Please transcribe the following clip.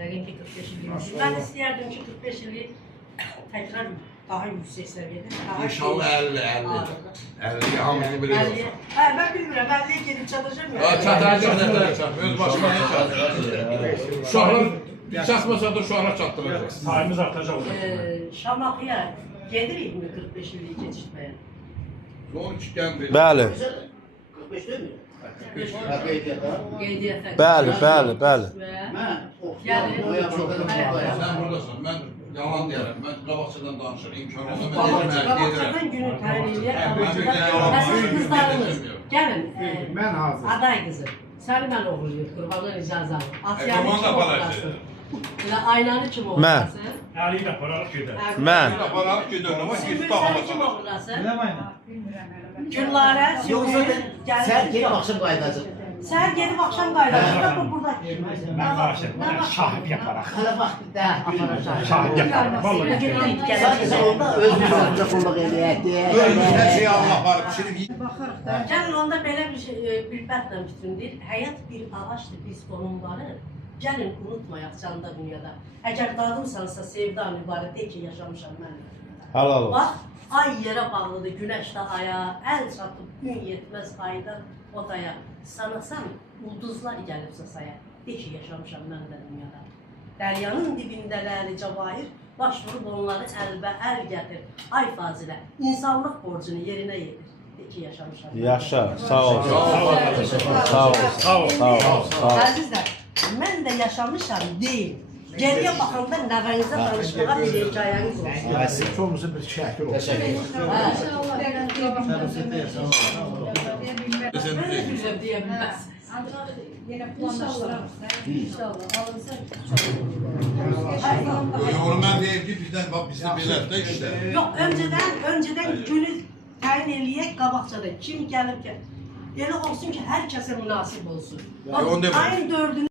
Yəqin ki 45 il. Ben istəyərdim ki 45 ili tekrar daha yüksek seviyede. Daha İnşallah 50 hamısı bilir. Ben bilmirəm, 50'ye gelip çalışırım ya. Çatacaq nələr çatır, öz başına çatır. Uşaqlar çatmasa da uşaqlar çatdıracaq. Sayımız artacaq o zaman. Şamaxıya gedirik mi 45 ili keçirtməyə? Son iki gəncdir. Bəli. 45 değil mi? 45 Qeydiyyətə. Bəli, bəli, bəli. Yəni, Sən buradasın, mən yalan deyərəm. Mən qabaqçadan danışırım, imkan olsa mən qabaqcadan günü təyin eləyər, qabaqcadan. Məsələn, qızlarımız, gəlin, aday qızı, səni mən oğurlayır, qurbanlar icazə alır. Asiyanı kim oğurlasın? Aynanı kim oğurlasın? Əliyi də paralıq gedər. Mən. Aparaq gedirəm, amma Sümür gitti səni kim ağlasın. oğurlasın? Güllarə, Sümür, Sen gelip akşam kaydacak. Sən gedib axşam qayıdacaq, bu burada. Mən qarşıyım, şahid yaparaq. Hala bak bir daha aparacak. Şahid yaparaq, vallahi. Sadece onda özümüzün kulluk eləyəkdir. Hər şeyi Allah var, pişirib Gəlin onda belə bir şey, bir bətlə bitirdir. Həyat bir ağaçdır, biz onun varı. Gəlin unutmayaq canda dünyada. Əgər dadımsansa sevda mübarək de ki, yaşamışam mən. Halal olsun. Bax, ay yerə bağlıdır, günəş də aya, əl çatıb gün yetməz aydan odaya. Sanasan, ulduzlar gəlibsə saya, de ki, yaşamışam mən də dünyada. Dəryanın dibindələri cavahir, baş vurub onları əlbə-əl gətir. Ay Fazilə, insanlıq borcunu yerinə yetir. De ki, yaşamışam. Yaşa, sağ ol. Sağ ol. Sağ ol. Sağ ol. Sağ ol. Əzizlər, mən də yaşamışam deyil. Geriyə baxanda nəvənizə danışmağa bir hekayəniz olsun. Çoğumuzun bir şəkil olsun. Mən də güzel deyə bilməz. Onu mən deyim ki, bizdən bax, bizdə belədir işte. Yox, öncədən günü təyin eləyək qabaqcada. Kim gəlir ki, elə olsun ki, hər kəsə münasib olsun. onu demək. Ayın 4-ünü